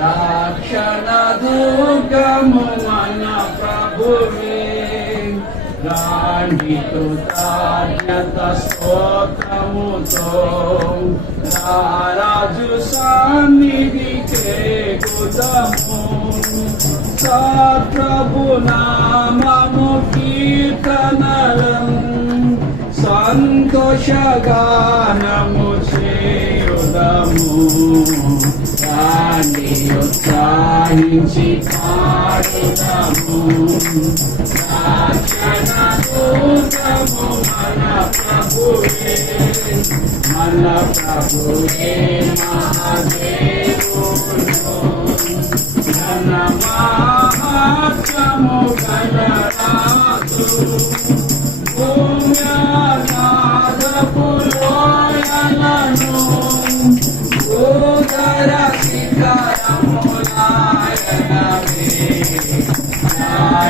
రక్షణ దుర్గము మన ప్రభువే రాణి కృతజ్ఞత స్తోత్రముతో రారాజు సన్నిధికే కుదము సప్రభు నామము కీర్తనలం సంతోషగానము చేయుదము దాన్ని ఉత్సాహించి పాడుదము రక్షణ మన ప్రభువే మన ప్రభువే మహాదేవుడు. మన మహాత్మము గణరాజు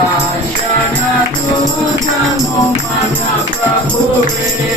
భాషణ దూతము మన ప్రభువే